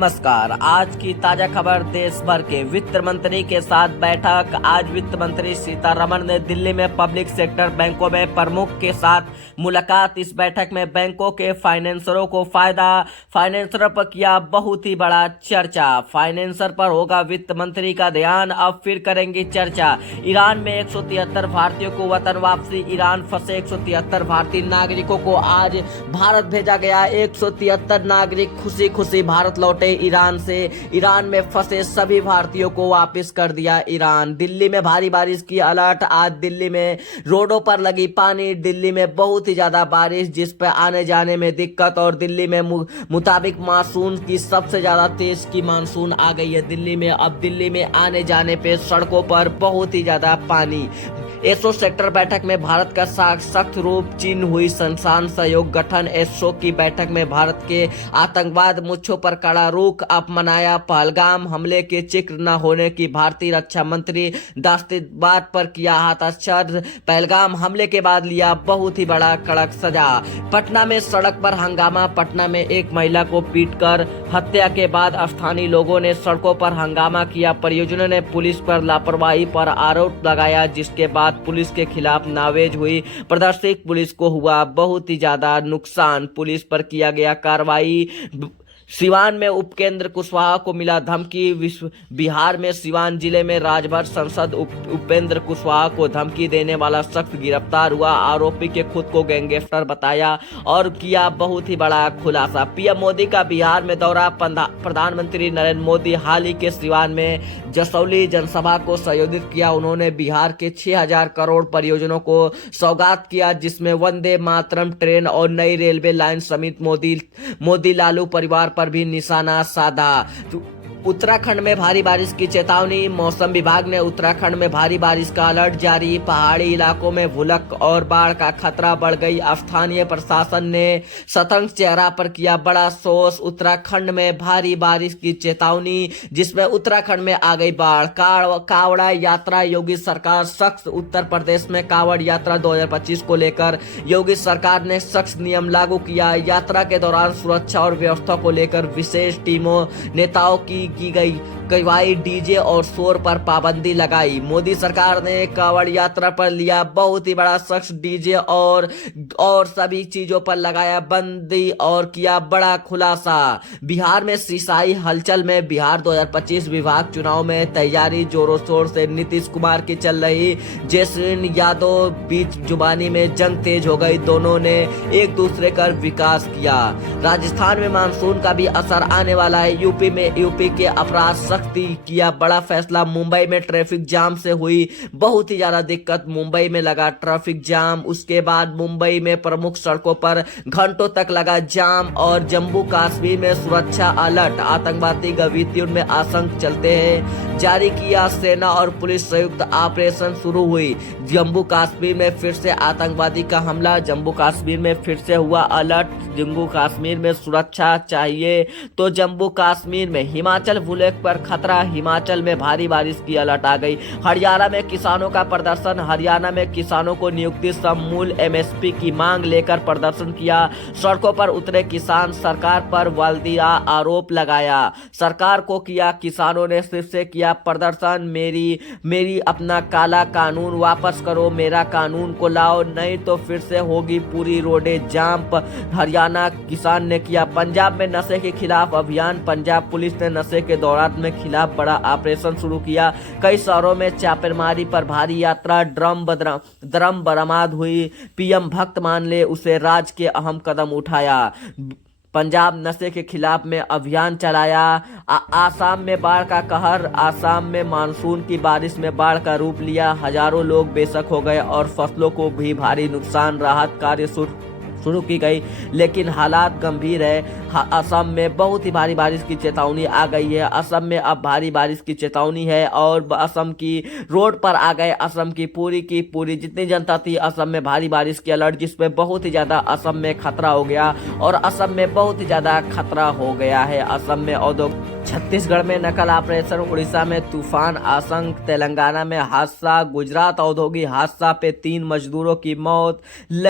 नमस्कार। आज की ताजा खबर, देश भर के वित्त मंत्री के साथ बैठक। आज वित्त मंत्री सीतारमण ने दिल्ली में पब्लिक सेक्टर बैंकों में प्रमुख के साथ मुलाकात। इस बैठक में बैंकों के फाइनेंसरों को फायदा, फाइनेंसर पर किया बहुत ही बड़ा चर्चा। फाइनेंसर पर होगा वित्त मंत्री का ध्यान, अब फिर करेंगे चर्चा। ईरान में 173 भारतीयों को वतन वापसी। ईरान फंसे 173 भारतीय नागरिकों को आज भारत भेजा गया। 173 नागरिक खुशी खुशी भारत लौटे ईरान से। ईरान में फंसे सभी भारतीयों को वापस कर दिया ईरान। दिल्ली में भारी बारिश की अलर्ट। आज दिल्ली में रोडों पर लगी पानी। दिल्ली में बहुत ही ज्यादा बारिश, जिस पर आने जाने में दिक्कत। और दिल्ली में मुताबिक मानसून की सबसे ज्यादा तेज की मानसून आ गई है दिल्ली में। अब दिल्ली में आने जाने पे सड़कों पर बहुत ही ज्यादा पानी। एसओ सेक्टर बैठक में भारत का सख्त रूप। चीन हुई संस्थान सहयोग गठन। एसओ की बैठक में भारत के आतंकवाद मुद्दों पर कड़ा रुख अपनाया। पहलगाम हमले के जिक्र न होने की भारतीय रक्षा मंत्री दहशतवाद पर किया हस्ताक्षर। पहलगाम हमले के बाद लिया बहुत ही बड़ा कड़क सजा। पटना में सड़क पर हंगामा। पटना में एक महिला को पीटकर हत्या के बाद स्थानीय लोगों ने सड़कों पर हंगामा किया। परिजनों ने पुलिस पर लापरवाही पर आरोप लगाया, जिसके बाद पुलिस के खिलाफ नावेज हुई प्रदर्शन। पुलिस को हुआ बहुत ही ज्यादा नुकसान। पुलिस पर किया गया कार्रवाई। सिवान में उपकेंद्र कुशवाहा को मिला धमकी। बिहार में सिवान जिले में राजभर सांसद उपेंद्र कुशवाहा को धमकी देने वाला शख्स गिरफ्तार हुआ। आरोपी के खुद को गैंगस्टर बताया और किया बहुत ही बड़ा खुलासा। पीएम मोदी का बिहार में दौरा। प्रधानमंत्री नरेंद्र मोदी हाल ही के सिवान में जसौली जनसभा को संबोधित किया। उन्होंने बिहार के 6000 करोड़ परियोजनाओं को सौगात किया, जिसमें वंदे मातरम ट्रेन और नई रेलवे लाइन समेत मोदी लालू परिवार पर भी निशाना साधा। उत्तराखंड में भारी बारिश की चेतावनी। मौसम विभाग ने उत्तराखंड में भारी बारिश का अलर्ट जारी। पहाड़ी इलाकों में भूलक और बाढ़ का खतरा बढ़ गई। स्थानीय प्रशासन ने सतर्क चेहरा पर किया बड़ा सोच। उत्तराखंड में भारी बारिश की चेतावनी, जिसमें उत्तराखंड में आ गई बाढ़। कावड़ यात्रा योगी सरकार सख्त। उत्तर प्रदेश में कावड़ यात्रा 2025 को लेकर योगी सरकार ने सख्त नियम लागू किया। यात्रा के दौरान सुरक्षा और व्यवस्था को लेकर विशेष टीमों नेताओं की गई कार्रवाई। डीजे और शोर पर पाबंदी लगाई। मोदी सरकार ने कांवड़ यात्रा पर लिया बहुत ही बड़ा सख्त। डीजे और सभी चीजों पर लगाया बंदी और किया बड़ा खुलासा। बिहार में सियासी हलचल में। बिहार 2025 विभाग चुनाव में तैयारी जोरों शोर से। नीतीश कुमार की चल रही जयश्री यादव बीच जुबानी में जंग तेज हो गई। दोनों ने एक दूसरे का विकास किया। राजस्थान में मानसून का भी असर आने वाला है। यूपी के अपराध सख्ती किया बड़ा फैसला। मुंबई में ट्रैफिक जाम से हुई बहुत ही ज्यादा दिक्कत। मुंबई में लगा ट्रैफिक जाम। उसके बाद मुंबई में प्रमुख सड़कों पर घंटों तक लगा जाम। और जम्मू कश्मीर में सुरक्षा अलर्ट। आतंकवादी गतिविधियों में आशंका चलते हैं जारी किया। सेना और पुलिस संयुक्त ऑपरेशन शुरू हुई। जम्मू कश्मीर में फिर से आतंकवादी का हमला। जम्मू कश्मीर में फिर से हुआ अलर्ट। जम्मू कश्मीर में सुरक्षा चाहिए तो जम्मू कश्मीर में। हिमाचल बुलेट पर खतरा। हिमाचल में भारी बारिश की अलर्ट आ गई। हरियाणा में किसानों का प्रदर्शन। हरियाणा में किसानों को नियुक्ति समूल एमएसपी की मांग लेकर प्रदर्शन किया। सड़कों पर उतरे किसान। सरकार पर वालदिया आरोप लगाया। सरकार को किया किसानों ने फिर से किया प्रदर्शन। मेरी अपना काला कानून वापस करो। मेरा कानून को लाओ, नहीं तो फिर से होगी पूरी रोडें जाम। हरियाणा किसान ने किया। पंजाब में नशे के खिलाफ अभियान। पंजाब पुलिस ने नशे के दौरान में खिलाफ बड़ा ऑपरेशन शुरू किया। कई शहरों में छापेमारी पर भारी यात्रा। ड्रम बरामद हुई। पीएम भक्त मान ले उसे राज्य के अहम कदम उठाया। पंजाब नशे के खिलाफ में अभियान चलाया। आसाम में बाढ़ का कहर। आसाम में मानसून की बारिश में बाढ़ का रूप लिया। हजारों लोग बेशक हो गए और फसलों को भी भारी नुकसान। राहत कार्य शुरू की गई, लेकिन हालात गंभीर है। असम में बहुत ही भारी बारिश की चेतावनी आ गई है। असम में अब भारी बारिश की चेतावनी है और असम की रोड पर आ गए असम की पूरी जितनी जनता थी। असम में भारी बारिश की अलर्ट, जिसमें बहुत ही ज्यादा असम में खतरा हो गया और असम में बहुत ही ज्यादा खतरा हो गया है। असम में औद्योगिक। छत्तीसगढ़ में नकल ऑपरेशन। उड़ीसा में तूफान आशंक। तेलंगाना में हादसा। गुजरात औद्योगिक हादसा पे 3 मजदूरों की मौत।